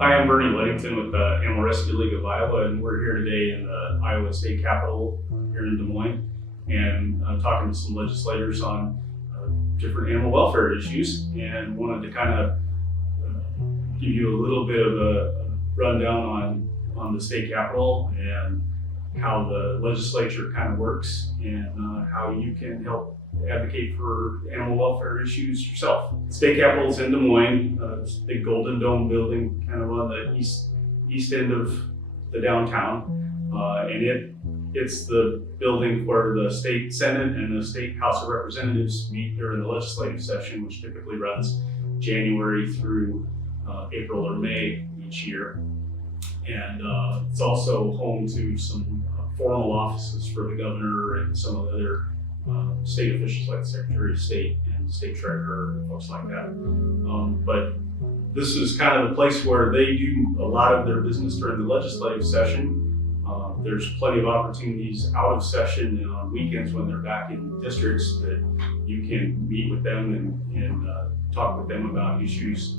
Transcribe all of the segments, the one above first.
Hi, I'm Bernie Ludington with the Animal Rescue League of Iowa, and we're here today in the Iowa State Capitol here in Des Moines, and talking to some legislators on different animal welfare issues, and wanted to kind of give you a little bit of a rundown on the state capitol and how the legislature kind of works, and how you can help advocate for animal welfare issues yourself. State Capitol is in Des Moines, it's a big Golden Dome building kind of on the east end of the downtown, and it's the building where the state Senate and the state House of Representatives meet during the legislative session, which typically runs January through April or May each year. And it's also home to some formal offices for the governor and some of the other state officials like the Secretary of State and State Treasurer and folks like that. But this is kind of the place where they do a lot of their business during the legislative session. There's plenty of opportunities out of session and on weekends when they're back in districts that you can meet with them and talk with them about issues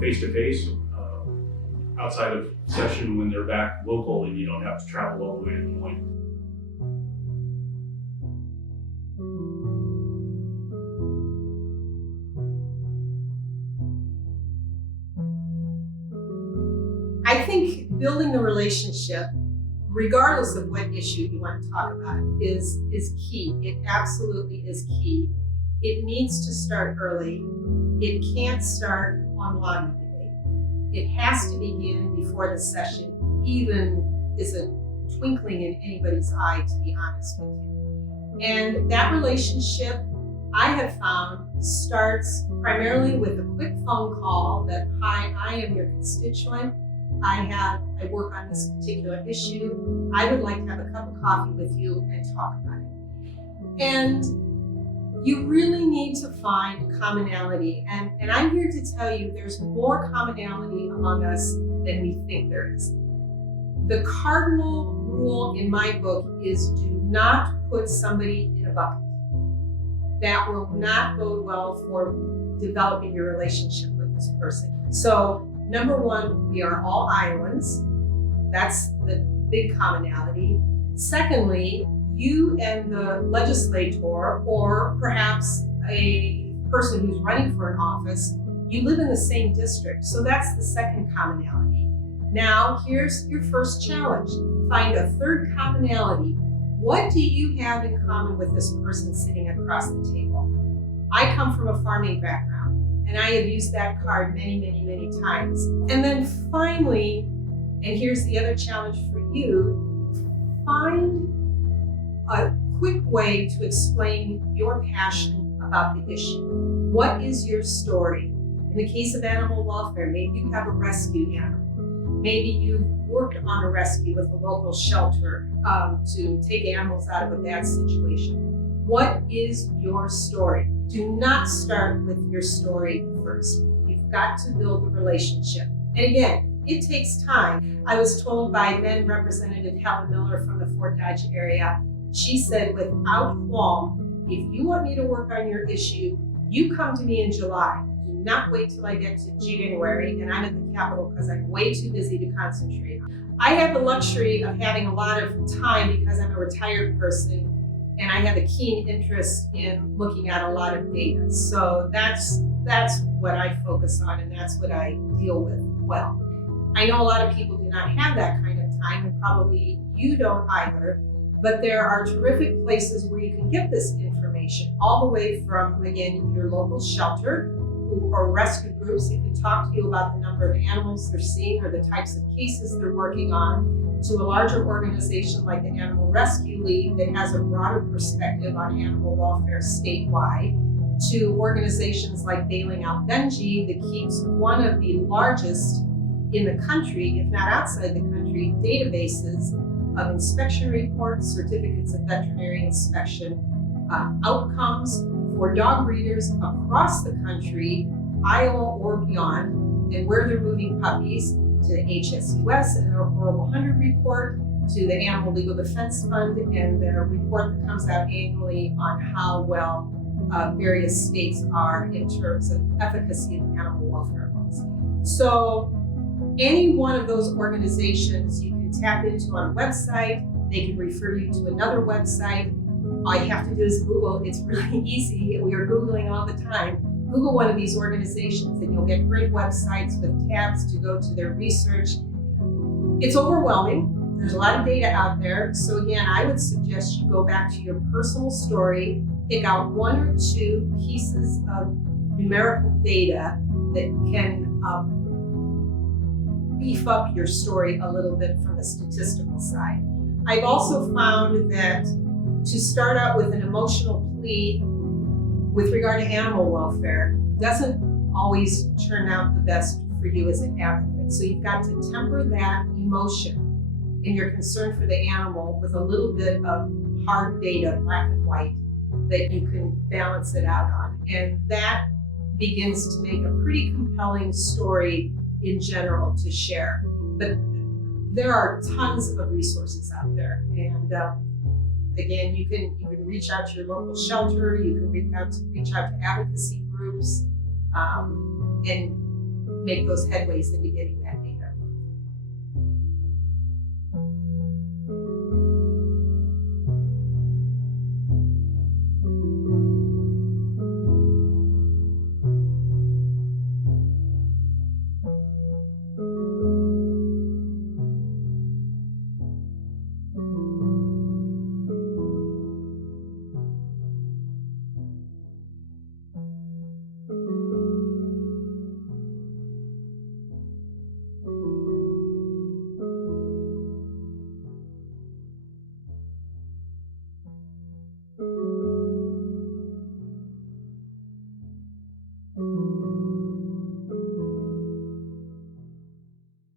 face to face. Outside of session when they're back local and you don't have to travel all the way to Des Moines. I think building the relationship, regardless of what issue you want to talk about, is key. It absolutely is key. It needs to start early. It can't start on lobby day. It has to begin before the session even is a twinkling in anybody's eye, to be honest with you. And that relationship, I have found, starts primarily with a quick phone call that, hi, I am your constituent. I work on this particular issue. I would like to have a cup of coffee with you and talk about it. And you really need to find commonality. And I'm here to tell you there's more commonality among us than we think there is. The cardinal rule in my book is do not put somebody in a bucket. That will not bode well for developing your relationship with this person. So, number one, we are all Iowans. That's the big commonality. Secondly, you and the legislator, or perhaps a person who's running for an office, you live in the same district. So that's the second commonality. Now, here's your first challenge. Find a third commonality. What do you have in common with this person sitting across the table? I come from a farming background, and I have used that card many, many, many times. And then finally, and here's the other challenge for you, find a quick way to explain your passion about the issue. What is your story? In the case of animal welfare, maybe you have a rescue animal. Maybe you've worked on a rescue with a local shelter to take animals out of a bad situation. What is your story? Do not start with your story first. You've got to build a relationship. And again, it takes time. I was told by then Representative Helen Miller from the Fort Dodge area, she said, without qualm, if you want me to work on your issue, you come to me in July. Do not wait till I get to January and I'm at the Capitol because I'm way too busy to concentrate. I have the luxury of having a lot of time because I'm a retired person and I have a keen interest in looking at a lot of data. So that's what I focus on and that's what I deal with well. I know a lot of people do not have that kind of time and probably you don't either. But there are terrific places where you can get this information, all the way from, again, your local shelter or rescue groups who can talk to you about the number of animals they're seeing or the types of cases they're working on, to a larger organization like the Animal Rescue League that has a broader perspective on animal welfare statewide, to organizations like Bailing Out Benji that keeps one of the largest in the country, if not outside the country, databases of inspection reports, certificates of veterinary inspection, outcomes for dog breeders across the country, Iowa or beyond, and where they're moving puppies, to the HSUS and their Horrible 100 report, to the Animal Legal Defense Fund and their report that comes out annually on how well various states are in terms of efficacy of animal welfare laws. So Any one of those organizations you can tap into on a website. They can refer you to another website. All you have to do is Google. It's really easy. We are Googling all the time. Google one of these organizations and you'll get great websites with tabs to go to their research. It's overwhelming. There's a lot of data out there. So again, I would suggest you go back to your personal story, pick out one or two pieces of numerical data that can beef up your story a little bit from the statistical side. I've also found that to start out with an emotional plea with regard to animal welfare doesn't always turn out the best for you as an advocate. So you've got to temper that emotion and your concern for the animal with a little bit of hard data, black and white, that you can balance it out on. And that begins to make a pretty compelling story in general to share. But there are tons of resources out there. And again, you can reach out to your local shelter, you can reach out to advocacy groups, and make those headways into getting that.